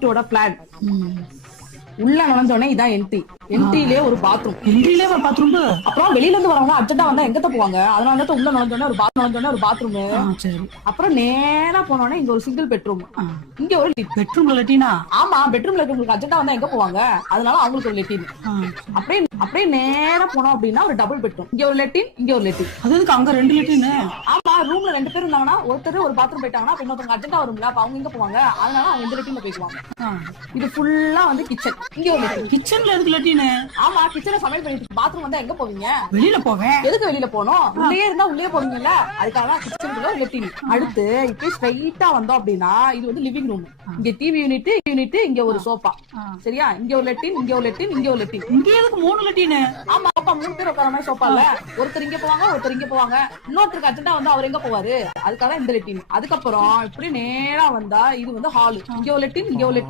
வீட்டோட பிளான். உள்ள நுழைஞ்சோடனே இதான் என்ட்ரிலே ஒரு பாத்ரூம். அப்புறம் வெளியில இருந்து வரவங்க அர்ஜென்ட்டா வந்தா எங்கத்த போவாங்க, அதனால தான் உள்ள நுழைஞ்சோடனே ஒரு பாத்ரூம். அப்புறம் நேரா போனோடனே இங்க ஒரு சிங்கிள் பெட்ரூம். இங்க ஒரு பெட்ரூம்ல லெட்டினா? ஆமா, பெட்ரூம்ல இருக்கவங்களுக்கு அர்ஜென்ட்டா வந்தா எங்க போவாங்க, அதனால அவங்களுக்கு ஒரு லெட்டின். அப்படியே நேரா போனோம் அப்படின்னா ஒரு டபுள் பெட்ரூம். இங்க ஒரு லெட்டின், இங்க ஒரு லெட்டின். அதுக்கு அங்க 2 லெட்டின்? ஆமா, ரூம்ல 2 பேர் இருந்தாங்கன்னா ஒருத்தர் ஒரு பாத்ரூம் போயிட்டாங்கன்னா இன்னொருத்தவங்க அர்ஜென்ட்டா வரும்ல, அப்ப அவங்க எங்க போவாங்க, அதனால அவங்க இந்த லெட்டின்ல போய்க்குவாங்க. இது ஃபுல்லா வந்து கிச்சன். இங்க ஒரு லெட்டின். கிச்சன்ல இருக்கு லெட்டின்? ஆமா, கிச்சன்ல சமையல் பண்ணிட்டு பாத்ரூம் வந்தா எங்க போவீங்க? வெளியில போவேன். எதுக்கு வெளியில போனோம்? உள்ளே இருந்தா உள்ளே போவீங்கல்ல, அதுக்காக தான் கிச்சனுக்குள்ள ஒரு லெட்டின். அடுத்து இப்ப ஸ்ட்ரைட்டா வந்தோம் அப்படின்னா இது வந்து லிவிங் ரூம். இங்க டிவி யூனிட், இங்க ஒரு சோஃபா. சரியா? இங்க ஒரு லெட்டின், இங்க ஒரு லெட்டின், இங்க ஒரு லெட்டின். இங்க எதுக்கு 3 லெட்டின்? ஆமா, அப்பா 3 பேர் உட்கார மாதிரி சோஃபா இல்ல, ஒருத்தர் இங்க போவாங்க, ஒருத்தர் இங்க போவாங்க, இன்னொருத்தருக்கு அர்ஜென்ட்டா வந்து அவர் எங்க போவாரு, அதுக்காக இந்த லெட்டின். அதுக்கப்புறம் இப்படி நேரா வந்தா இது வந்து ஹால். இங்க ஒரு லெட்டின், இங்க ஒரு லெட்டின்,